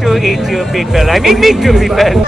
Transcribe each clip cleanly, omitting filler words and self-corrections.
to eat you people. I mean meet you people.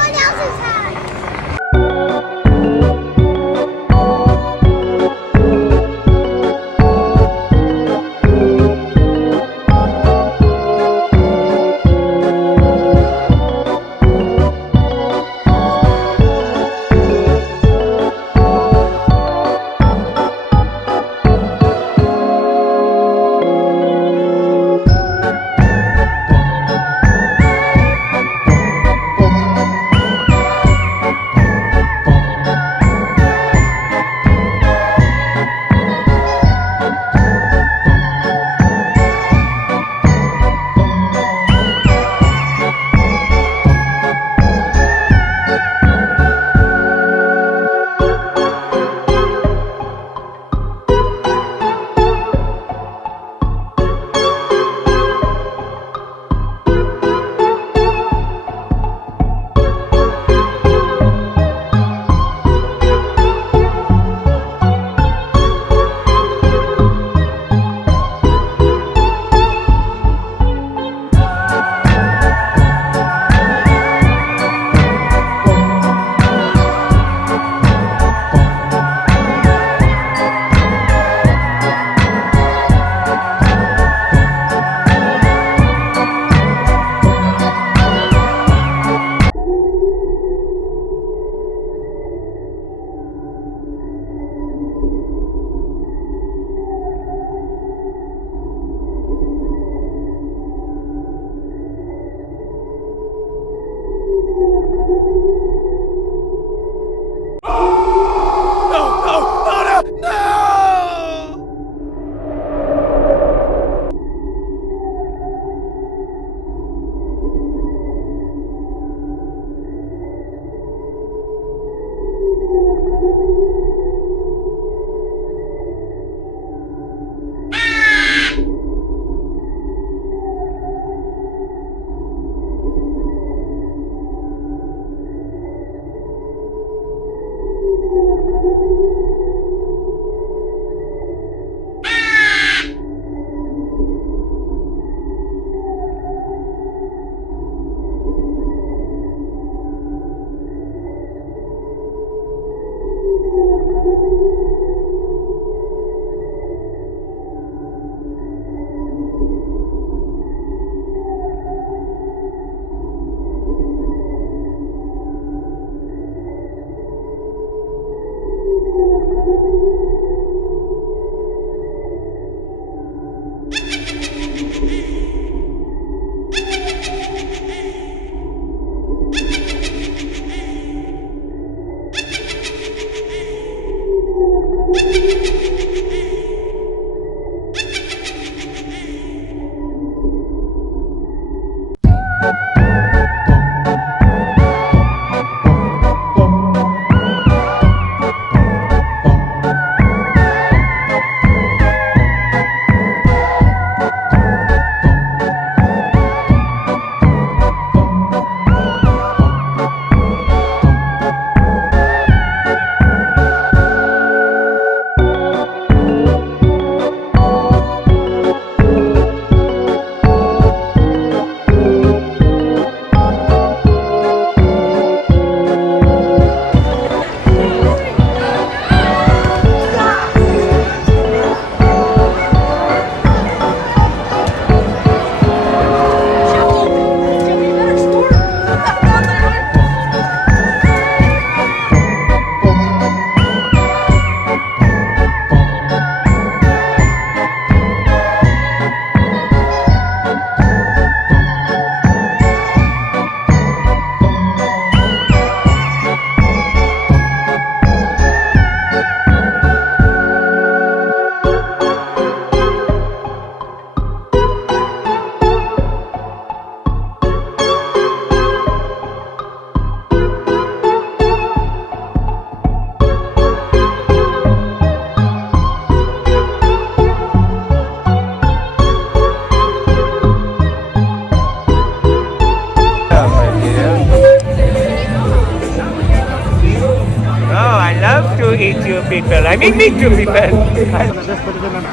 eat you people. I mean meet you people. Just put it in an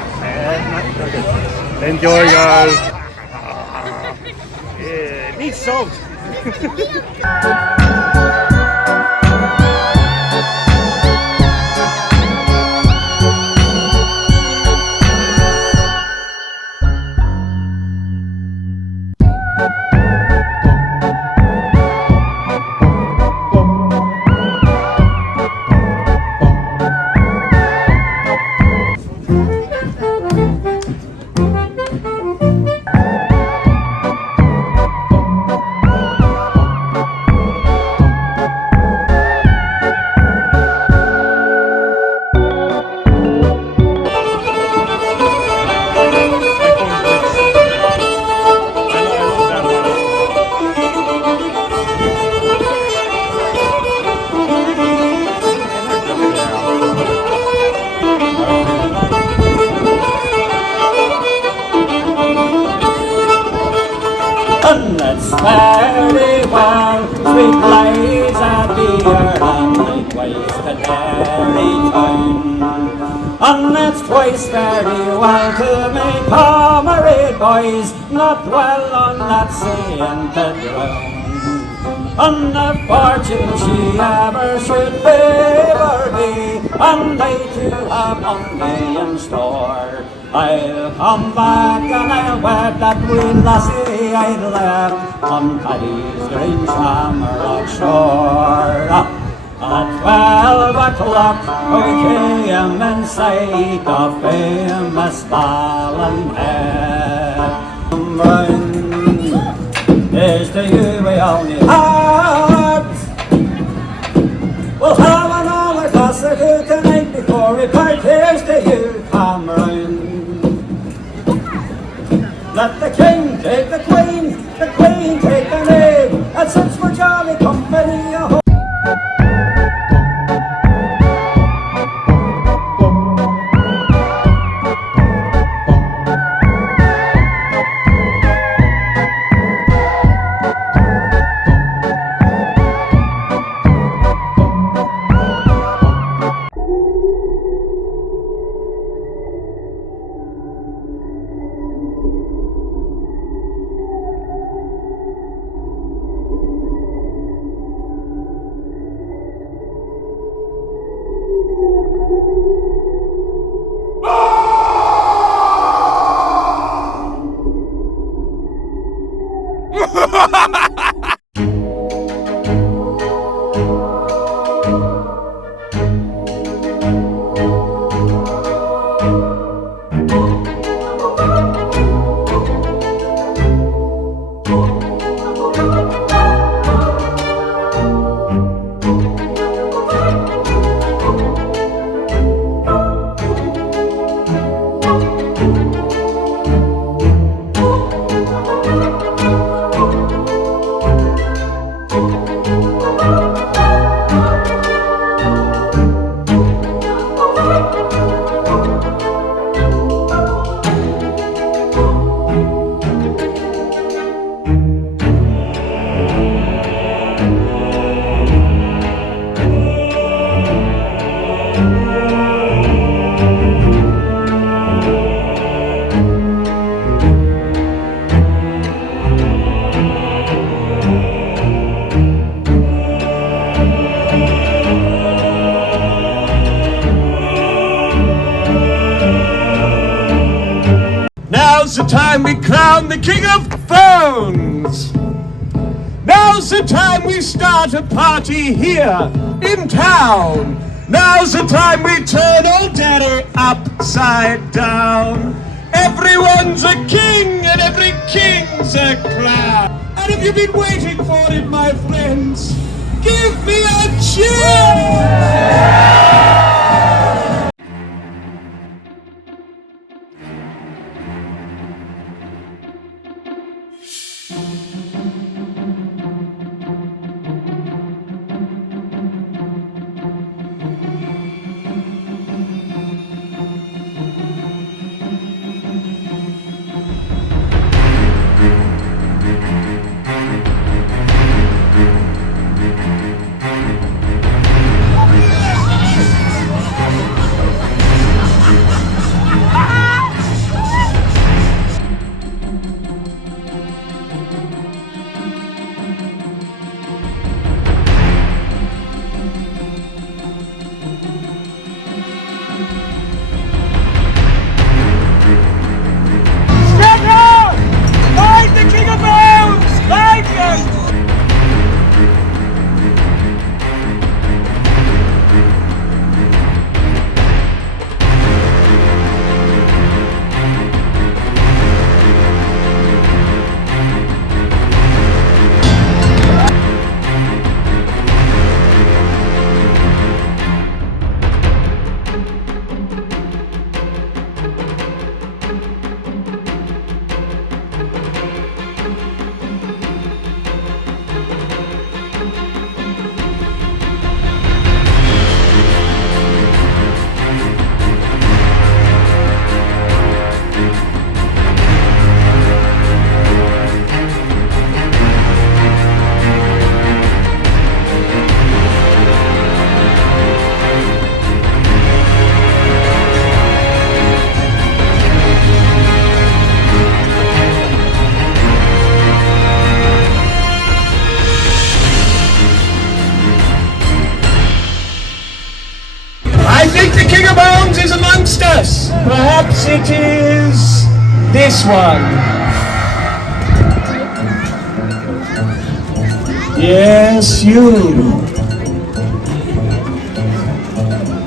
Enjoy, y'all. Good. Needs salt. And it's very well, sweet lies at dear and likewise to Derry town. And it's twice very well to me comrade boys, not well on that sainted ground. And if fortune she ever should favour me, and I too have money in store, I'll come back and I'll wed that wee lassie I'd left on Paddy's green Shamrock shore. At 12 o'clock we came in sight of famous Ballinhead. Here's to you we only heart. We'll have another glass or two tonight before we part. Here's to you, Cameron. Let the king take the queen take the maid, and since we're jolly company, Now's the time we crown the king of phones. Now's the time we start a party here in town. Now's the time we turn old Derry upside down. Everyone's a king and every king's a clown. And if you've been waiting for it, my friends, give me a cheer! Perhaps it is this one. Yes, you.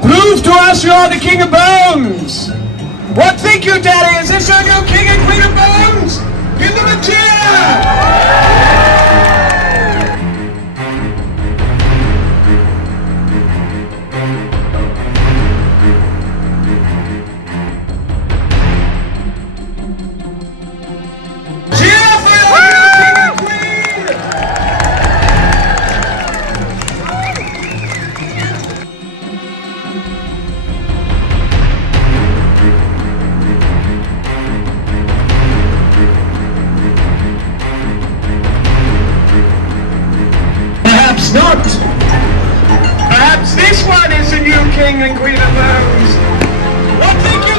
Prove to us you are the King of Bones. What think you, Daddy? Is this our new King and Queen of Bones? Give them a cheer! Perhaps not. Perhaps this one is the new King and Queen of Bones. What think you?